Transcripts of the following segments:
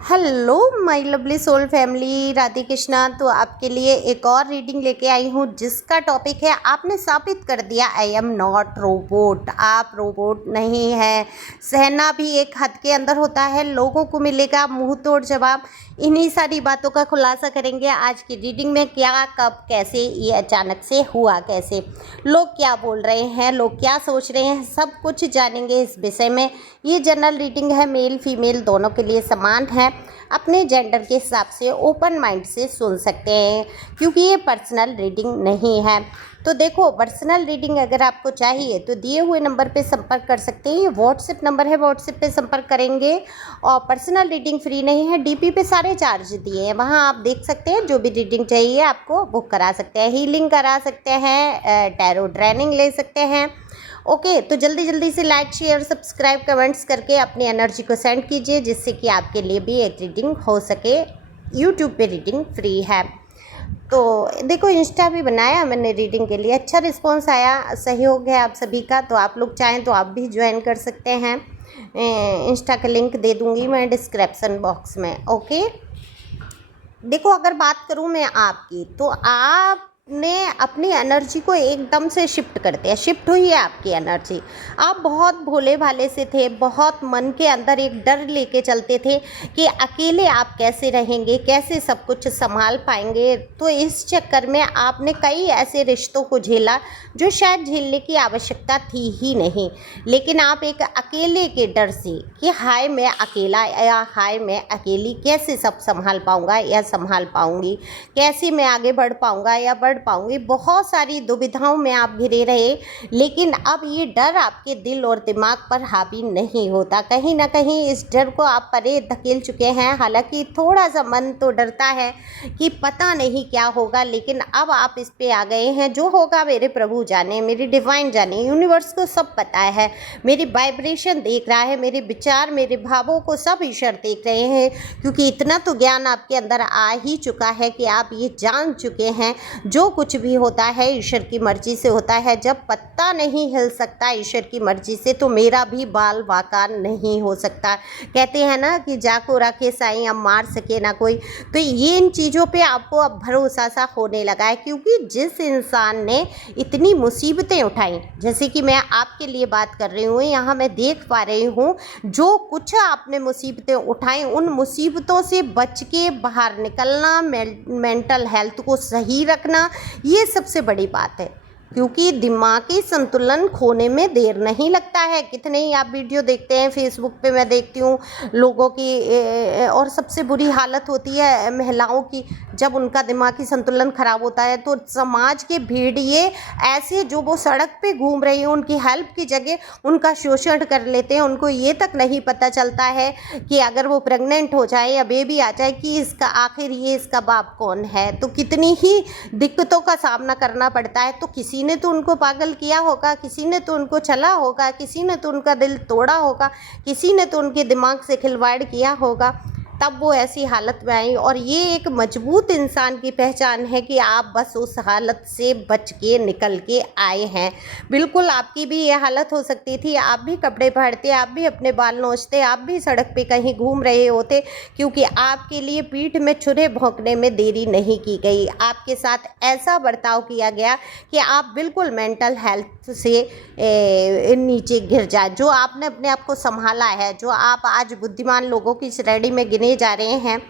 Hello my lovely soul family, Radhe Krishna. तो आपके लिए एक और रीडिंग लेके आई हूँ जिसका टॉपिक है आपने साबित कर दिया आई एम नॉट रोबोट। आप रोबोट नहीं हैं। सहना भी एक हद के अंदर होता है, लोगों को मिलेगा मुंह तोड़ जवाब। इन्हीं सारी बातों का खुलासा करेंगे आज की रीडिंग में। क्या, कब, कैसे, ये अचानक से हुआ कैसे, लोग क्या बोल रहे हैं, लोग क्या सोच रहे हैं, सब कुछ जानेंगे इस विषय में। ये जनरल रीडिंग है, मेल फीमेल दोनों के लिए समान है। अपने जेंडर के हिसाब से ओपन माइंड से सुन सकते हैं क्योंकि ये पर्सनल रीडिंग नहीं है। तो देखो, पर्सनल रीडिंग अगर आपको चाहिए तो दिए हुए नंबर पे संपर्क कर सकते हैं। ये व्हाट्सएप नंबर है, व्हाट्सएप पे संपर्क करेंगे। और पर्सनल रीडिंग फ्री नहीं है, डीपी पे सारे चार्ज दिए हैं, वहाँ आप देख सकते हैं। जो भी रीडिंग चाहिए आपको बुक करा सकते हैं, हीलिंग करा सकते हैं, टैरो ट्रेनिंग ले सकते हैं। ओके, तो जल्दी जल्दी से लाइक शेयर सब्सक्राइब कमेंट्स करके अपनी एनर्जी को सेंड कीजिए जिससे कि आपके लिए भी एक रीडिंग हो सके। यूट्यूब पे रीडिंग फ्री है। तो देखो, इंस्टा भी बनाया मैंने रीडिंग के लिए, अच्छा रिस्पॉन्स आया, सहयोग है आप सभी का। तो आप लोग चाहें तो आप भी ज्वाइन कर सकते हैं। इंस्टा का लिंक दे दूँगी मैं डिस्क्रिप्सन बॉक्स में। ओके, देखो, अगर बात करूं मैं आपकी, तो आपने अपनी एनर्जी को एकदम से शिफ्ट करते हैं। शिफ्ट हुई है आपकी एनर्जी। आप बहुत भोले भाले से थे, बहुत मन के अंदर एक डर लेके चलते थे कि अकेले आप कैसे रहेंगे, कैसे सब कुछ संभाल पाएंगे। तो इस चक्कर में आपने कई ऐसे रिश्तों को झेला जो शायद झेलने की आवश्यकता थी ही नहीं। लेकिन आप एक अकेले के डर से कि हाय मैं अकेला या हाय मैं अकेली कैसे सब संभाल पाऊंगा या संभाल पाऊंगी, कैसे मैं आगे बढ़ पाऊंगा या बढ़ पाऊंगी, बहुत सारी दुविधाओं में आप घिरे रहे। लेकिन अब ये डर आपके दिल और दिमाग पर हावी नहीं होता। कहीं ना कहीं इस डर को आप परे धकेल चुके हैं। हालांकि थोड़ा सा मन तो डरता है कि पता नहीं क्या होगा, लेकिन अब आप इस पे आ गए हैं। जो होगा मेरे प्रभु जाने, मेरी डिवाइन जाने, यूनिवर्स को सब पता है। मेरी वाइब्रेशन देख रहा है, मेरे विचार, मेरे भावों को सब ईश्वर देख रहे हैं। क्योंकि इतना तो ज्ञान आपके अंदर आ ही चुका है कि आप ये जान चुके हैं जो कुछ भी होता है ईश्वर की मर्जी से होता है। जब पत्ता नहीं हिल सकता ईश्वर की मर्जी से, तो मेरा भी बाल वाकार नहीं हो सकता। कहते हैं ना कि जाको रखे साईं अब मार सके ना कोई। तो ये इन चीज़ों पे आपको अब भरोसा सा होने लगा है, क्योंकि जिस इंसान ने इतनी मुसीबतें उठाई, जैसे कि मैं आपके लिए बात कर रही हूँ, यहाँ मैं देख पा रही हूँ जो कुछ आपने मुसीबतें उठाई, उन मुसीबतों से बच के बाहर निकलना, मेंटल हेल्थ को सही रखना, ये सबसे बड़ी बात है। क्योंकि दिमागी संतुलन खोने में देर नहीं लगता है। कितने ही आप वीडियो देखते हैं, फेसबुक पे मैं देखती हूँ लोगों की, और सबसे बुरी हालत होती है महिलाओं की जब उनका दिमागी संतुलन खराब होता है। तो समाज के भेड़िए ऐसे जो वो सड़क पे घूम रही हैं, उनकी हेल्प की जगह उनका शोषण कर लेते हैं। उनको ये तक नहीं पता चलता है कि अगर वो प्रेग्नेंट हो जाए या बेबी आ जाए कि इसका आखिर ये इसका बाप कौन है। तो कितनी ही दिक्कतों का सामना करना पड़ता है। तो किसी ने तो उनको पागल किया होगा, किसी ने तो उनको छला होगा, किसी ने तो उनका दिल तोड़ा होगा, किसी ने तो उनके दिमाग से खिलवाड़ किया होगा, तब वो ऐसी हालत में आई। और ये एक मजबूत इंसान की पहचान है कि आप बस उस हालत से बच के निकल के आए हैं। बिल्कुल आपकी भी ये हालत हो सकती थी, आप भी कपड़े फाड़ते, आप भी अपने बाल नोचते, आप भी सड़क पे कहीं घूम रहे होते, क्योंकि आपके लिए पीठ में छुरे भोंकने में देरी नहीं की गई। आपके साथ ऐसा बर्ताव किया गया कि आप बिल्कुल मेंटल हेल्थ से नीचे गिर जाए। जो आपने अपने आप को संभाला है, जो आप आज बुद्धिमान लोगों की श्रेणी में गिने जा रहे हैं,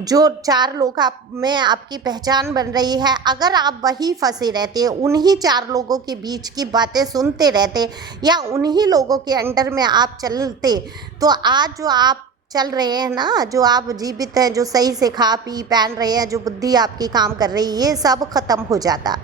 जो 4 लोग आप में आपकी पहचान बन रही है, अगर आप वही फंसे रहते, उन्हीं 4 लोगों के बीच की बातें सुनते रहते या उन्हीं लोगों के अंडर में आप चलते, तो आज जो आप चल रहे हैं ना, जो आप जीवित हैं, जो सही से खा पी पहन रहे हैं, जो बुद्धि आपकी काम कर रही है, ये सब खत्म हो जाता।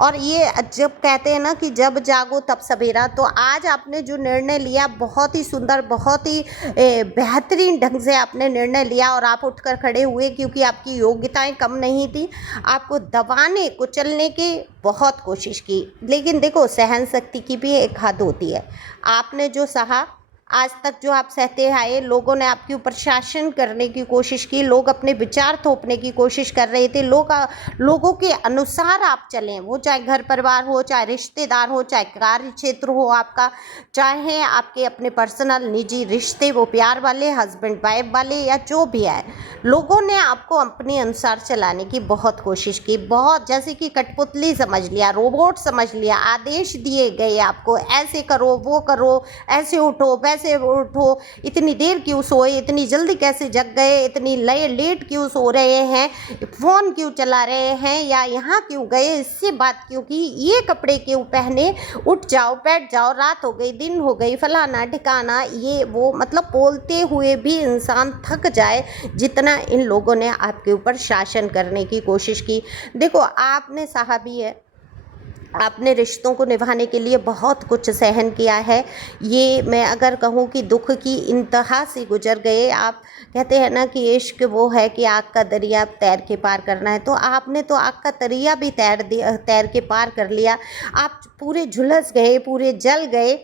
और ये जब कहते हैं ना कि जब जागो तब सवेरा, तो आज आपने जो निर्णय लिया बहुत ही सुंदर, बहुत ही बेहतरीन ढंग से आपने निर्णय लिया और आप उठकर खड़े हुए, क्योंकि आपकी योग्यताएं कम नहीं थी। आपको दबाने कुचलने की बहुत कोशिश की, लेकिन देखो सहन शक्ति की भी एक हद होती है। आपने जो सहा, आज तक जो आप सहते आए, लोगों ने आपके ऊपर शासन करने की कोशिश की, लोग अपने विचार थोपने की कोशिश कर रहे थे, लोगों के अनुसार आप चलें, वो चाहे घर परिवार हो, चाहे रिश्तेदार हो, चाहे कार्य क्षेत्र हो आपका, चाहे आपके अपने पर्सनल निजी रिश्ते, वो प्यार वाले, हस्बैंड वाइफ वाले, या जो भी है, लोगों ने आपको अपने अनुसार चलाने की बहुत कोशिश की। बहुत, जैसे कि कठपुतली समझ लिया, रोबोट समझ लिया, आदेश दिए गए आपको, ऐसे करो, वो करो, ऐसे उठो, वैसे उठो, इतनी देर क्यों सोए, इतनी जल्दी कैसे जग गए, इतनी लेट क्यों सो रहे हैं, फ़ोन क्यों चला रहे हैं, या यहाँ क्यों गए, इससे बात क्यों की, ये कपड़े क्यों पहने, उठ जाओ, बैठ जाओ, रात हो गई, दिन हो गई, फलाना ठिकाना, ये वो, मतलब बोलते हुए भी इंसान थक जाए, जितना इन लोगों ने आपके ऊपर शासन करने की कोशिश की। देखो, आपने साहबी है, आपने रिश्तों को निभाने के लिए बहुत कुछ सहन किया है। ये मैं अगर कहूँ कि दुख की इंतहा से गुजर गए आप। कहते हैं ना कि इश्क वो है कि आग का दरिया तैर के पार करना है, तो आपने तो आग का दरिया भी तैर के पार कर लिया। आप पूरे झुलस गए, पूरे जल गए।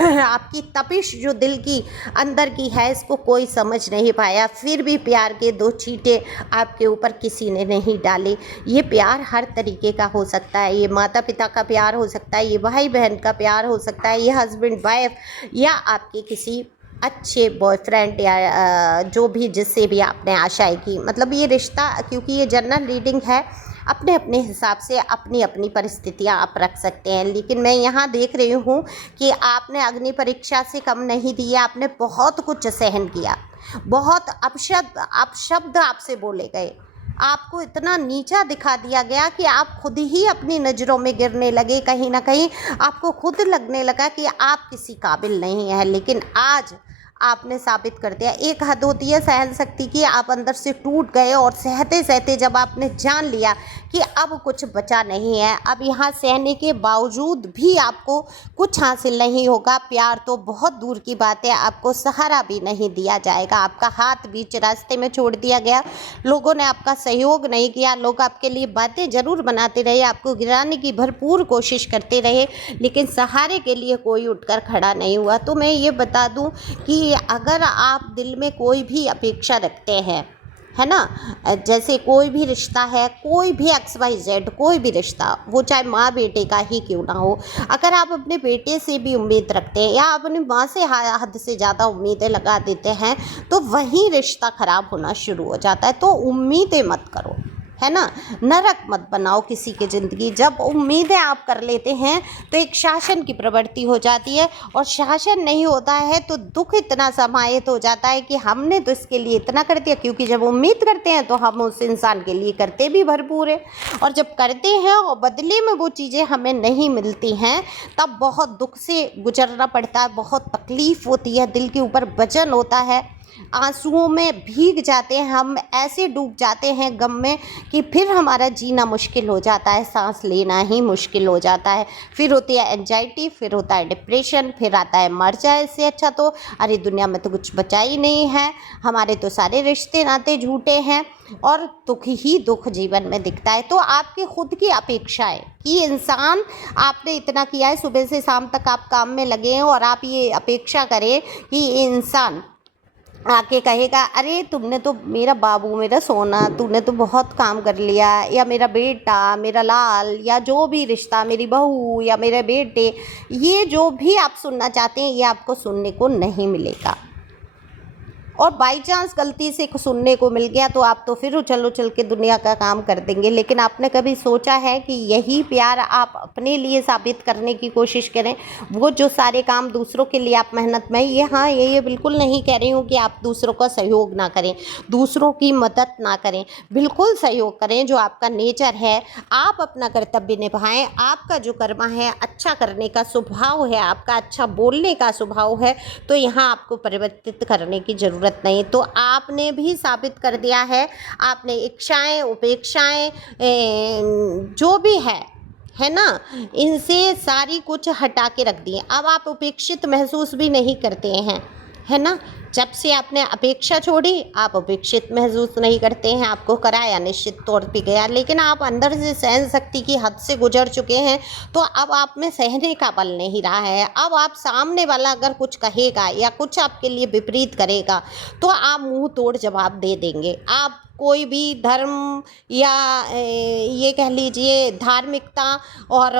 आपकी तपिश जो दिल की अंदर की है, इसको कोई समझ नहीं पाया। फिर भी प्यार के दो छींटे आपके ऊपर किसी ने नहीं डाले। ये प्यार हर तरीके का हो सकता है, ये माता पिता का प्यार हो सकता है, ये भाई बहन का प्यार हो सकता है, ये हस्बैंड वाइफ, या आपके किसी अच्छे बॉयफ्रेंड, या जो भी, जिससे भी आपने आशाएं की। मतलब ये रिश्ता, क्योंकि ये जनरल रीडिंग है, अपने अपने हिसाब से अपनी अपनी परिस्थितियां आप रख सकते हैं। लेकिन मैं यहाँ देख रही हूँ कि आपने अग्नि परीक्षा से कम नहीं दिया, आपने बहुत कुछ सहन किया, बहुत अपशब्द आपसे बोले गए, आपको इतना नीचा दिखा दिया गया कि आप खुद ही अपनी नज़रों में गिरने लगे। कहीं ना कहीं आपको खुद लगने लगा कि आप किसी काबिल नहीं हैं। लेकिन आज आपने साबित कर दिया। एक हद होती है सहन शक्ति की, आप अंदर से टूट गए, और सहते सहते जब आपने जान लिया कि अब कुछ बचा नहीं है, अब यहाँ सहने के बावजूद भी आपको कुछ हासिल नहीं होगा, प्यार तो बहुत दूर की बात है, आपको सहारा भी नहीं दिया जाएगा, आपका हाथ बीच रास्ते में छोड़ दिया गया, लोगों ने आपका सहयोग नहीं किया, लोग आपके लिए बातें ज़रूर बनाते रहे, आपको गिराने की भरपूर कोशिश करते रहे, लेकिन सहारे के लिए कोई उठकर खड़ा नहीं हुआ। तो मैं ये बता दूं कि अगर आप दिल में कोई भी अपेक्षा रखते हैं, है ना, जैसे कोई भी रिश्ता है, कोई भी XYZ, कोई भी रिश्ता, वो चाहे माँ बेटे का ही क्यों ना हो, अगर आप अपने बेटे से भी उम्मीद रखते हैं या अपनी माँ से हद से ज़्यादा उम्मीदें लगा देते हैं, तो वहीं रिश्ता ख़राब होना शुरू हो जाता है। तो उम्मीदें मत करो, है ना, नरक मत बनाओ किसी की ज़िंदगी। जब उम्मीदें आप कर लेते हैं तो एक शासन की प्रवृत्ति हो जाती है, और शासन नहीं होता है तो दुख इतना समाहित हो जाता है कि हमने तो इसके लिए इतना कर दिया, क्योंकि जब उम्मीद करते हैं तो हम उस इंसान के लिए करते भी भरपूर है, और जब करते हैं और बदले में वो चीज़ें हमें नहीं मिलती हैं, तब बहुत दुख से गुजरना पड़ता है, बहुत तकलीफ़ होती है, दिल के ऊपर वजन होता है, आंसुओं में भीग जाते हैं हम, ऐसे डूब जाते हैं गम में कि फिर हमारा जीना मुश्किल हो जाता है, सांस लेना ही मुश्किल हो जाता है। फिर होती है एंजाइटी, फिर होता है डिप्रेशन, फिर आता है मर जाए इससे अच्छा तो, अरे दुनिया में तो कुछ बचा ही नहीं है, हमारे तो सारे रिश्ते नाते झूठे हैं, और दुख ही दुख जीवन में दिखता है। तो आपकी खुद की अपेक्षाएं कि इंसान, आपने इतना किया है, सुबह से शाम तक आप काम में लगे हैं, और आप ये अपेक्षा करें कि इंसान आके कहेगा, अरे तुमने तो, मेरा बाबू, मेरा सोना, तूने तो बहुत काम कर लिया, या मेरा बेटा, मेरा लाल, या जो भी रिश्ता, मेरी बहू या मेरे बेटे, ये जो भी आप सुनना चाहते हैं, ये आपको सुनने को नहीं मिलेगा। और बाई चांस गलती से सुनने को मिल गया तो आप तो फिर उछल उछल के दुनिया का काम कर देंगे। लेकिन आपने कभी सोचा है कि यही प्यार आप अपने लिए साबित करने की कोशिश करें? वो जो सारे काम दूसरों के लिए आप मेहनत में, ये बिल्कुल नहीं कह रही हूँ कि आप दूसरों का सहयोग ना करें, दूसरों की मदद ना करें, बिल्कुल सहयोग करें, जो आपका नेचर है, आप अपना कर्तव्य निभाएं, आपका जो कर्म है, अच्छा करने का स्वभाव है, आपका अच्छा बोलने का स्वभाव है, तो यहाँ आपको परिवर्तित करने की ज़रूरत नहीं। तो आपने भी साबित कर दिया है, आपने इच्छाएं, उपेक्षाएं, जो भी है ना, इनसे सारी कुछ हटा के रख दिए। अब आप उपेक्षित महसूस भी नहीं करते हैं, है ना, जब से आपने अपेक्षा छोड़ी, आप अपेक्षित महसूस नहीं करते हैं, आपको कराया निश्चित तौर पे गया, लेकिन आप अंदर से सहन शक्ति की हद से गुजर चुके हैं, तो अब आप में सहने का बल नहीं रहा है। अब आप सामने वाला अगर कुछ कहेगा या कुछ आपके लिए विपरीत करेगा, तो आप मुँह तोड़ जवाब दे देंगे। आप कोई भी धर्म या ये कह लीजिए धार्मिकता और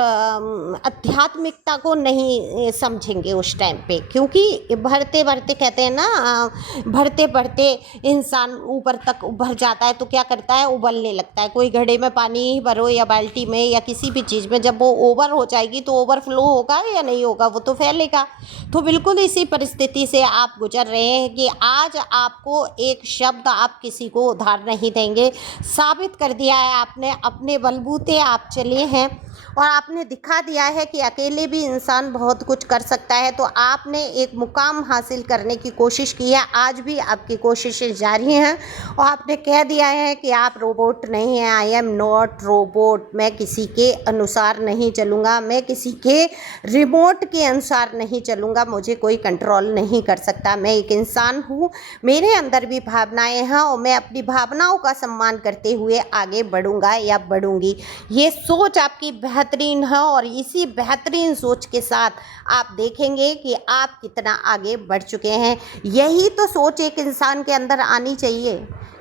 आध्यात्मिकता को नहीं समझेंगे उस टाइम पे, क्योंकि बढ़ते बढ़ते कहते हैं ना, बढ़ते बढ़ते इंसान ऊपर तक उभर जाता है तो क्या करता है, उबलने लगता है। कोई घड़े में पानी ही भरो या बाल्टी में या किसी भी चीज़ में, जब वो ओवर हो जाएगी तो ओवरफ्लो होगा या नहीं होगा, वो तो फैलेगा। तो बिल्कुल इसी परिस्थिति से आप गुजर रहे हैं कि आज आपको एक शब्द आप किसी को उधार नहीं देंगे। साबित कर दिया है आपने, अपने बलबूते आप चले हैं और आपने दिखा दिया है कि अकेले भी इंसान बहुत कुछ कर सकता है। तो आपने एक मुकाम हासिल करने की कोशिश की है, आज भी आपकी कोशिशें जारी हैं और आपने कह दिया है कि आप रोबोट नहीं हैं। I am not robot. मैं किसी के अनुसार नहीं चलूँगा, मैं किसी के रिमोट के अनुसार नहीं चलूँगा, मुझे कोई कंट्रोल नहीं कर सकता। मैं एक इंसान हूँ, मेरे अंदर भी भावनाएं हैं और मैं अपनी भावनाओं का सम्मान करते हुए आगे बढ़ूँगा या बढ़ूँगी। ये सोच आपकी बेहतरीन है और इसी बेहतरीन सोच के साथ आप देखेंगे कि आप कितना आगे बढ़ चुके हैं। यही तो सोच एक इंसान के अंदर आनी चाहिए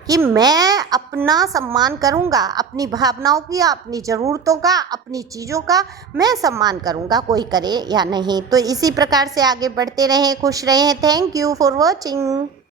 कि मैं अपना सम्मान करूंगा, अपनी भावनाओं की, अपनी ज़रूरतों का, अपनी चीज़ों का मैं सम्मान करूंगा, कोई करे या नहीं। तो इसी प्रकार से आगे बढ़ते रहें, खुश रहें। Thank you for watching.